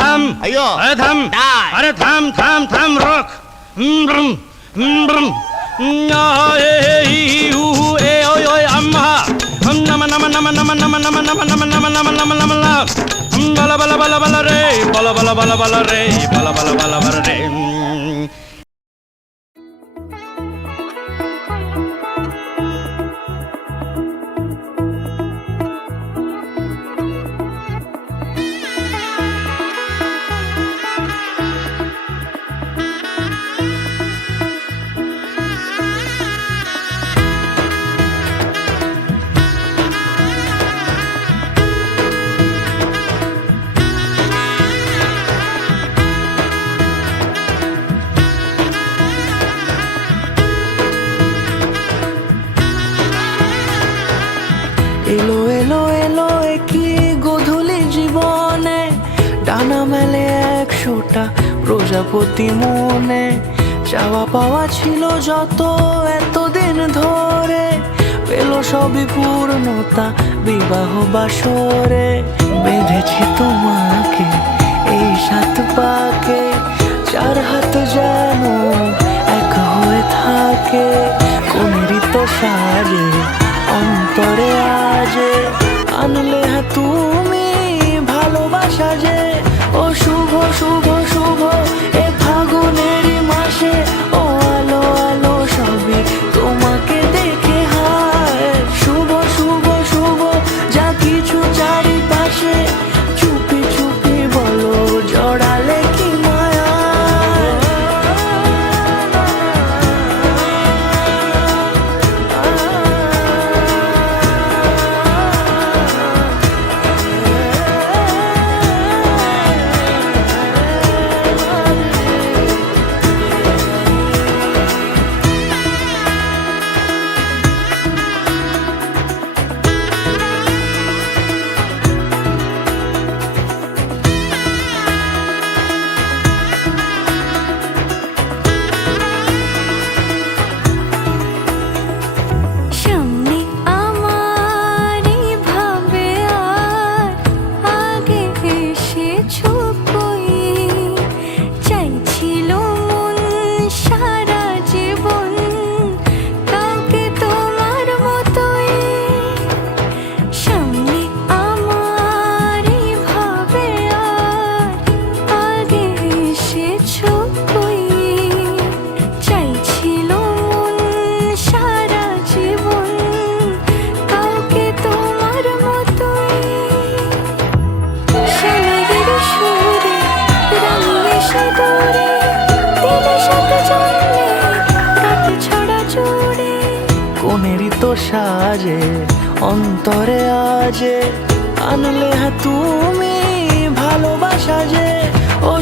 থাম। अयो থাম। die. আরে থাম থাম থাম রক। আম্মা নম নম নম নম নম নম নম নম নম নম নম নম বলা বলা বলা বলা রে বলা বলা বলা বলা রে বলা বলা বলা বলা রে। এলো এলো এলো কি গোধূলি জীবনে, ডানা মেলে 100টা প্রজাপতি মনে। চাওয়া পাওয়া ছিল যত এতদিন ধরে, পেল সবই পূর্ণতা বিবাহ বাসরে। বেঁধেছি তোমাকে এই 7 পাকে, 4 হাত যেন এক হয়ে থাকে। কোনেরই তো সাজে অন্তরে আজে, আনলে তুমি ভালোবাসা যে। ও শুভ শুভ শুভ এ ফাগুনেরই মাসে, ও আলো আলো সবই তোমাকে দেখে হায়। শুভ শুভ শুভ যা কিছু চারিপাশে, চুপি চুপি বলো জড়ালে কি মায়া। সামনে আমার ভাবে আর আগে এসেছো কই, চাইছিল মন সারা জীবন কাউকে তোমার মতোই। সামনে আমার ভাবে আর আগে এসেছো কই, চাইছিল মন সারা জীবন কাউকে তোমার মতোই। সোনালির সুরে রাঙিয়ে সাগরে, দিলে সাথে জন্মে রাত ছড়া জোরে। কোনেরই তো সাজে অন্তরে আজে, আনলে তুমি ভালোবাসা যে। ও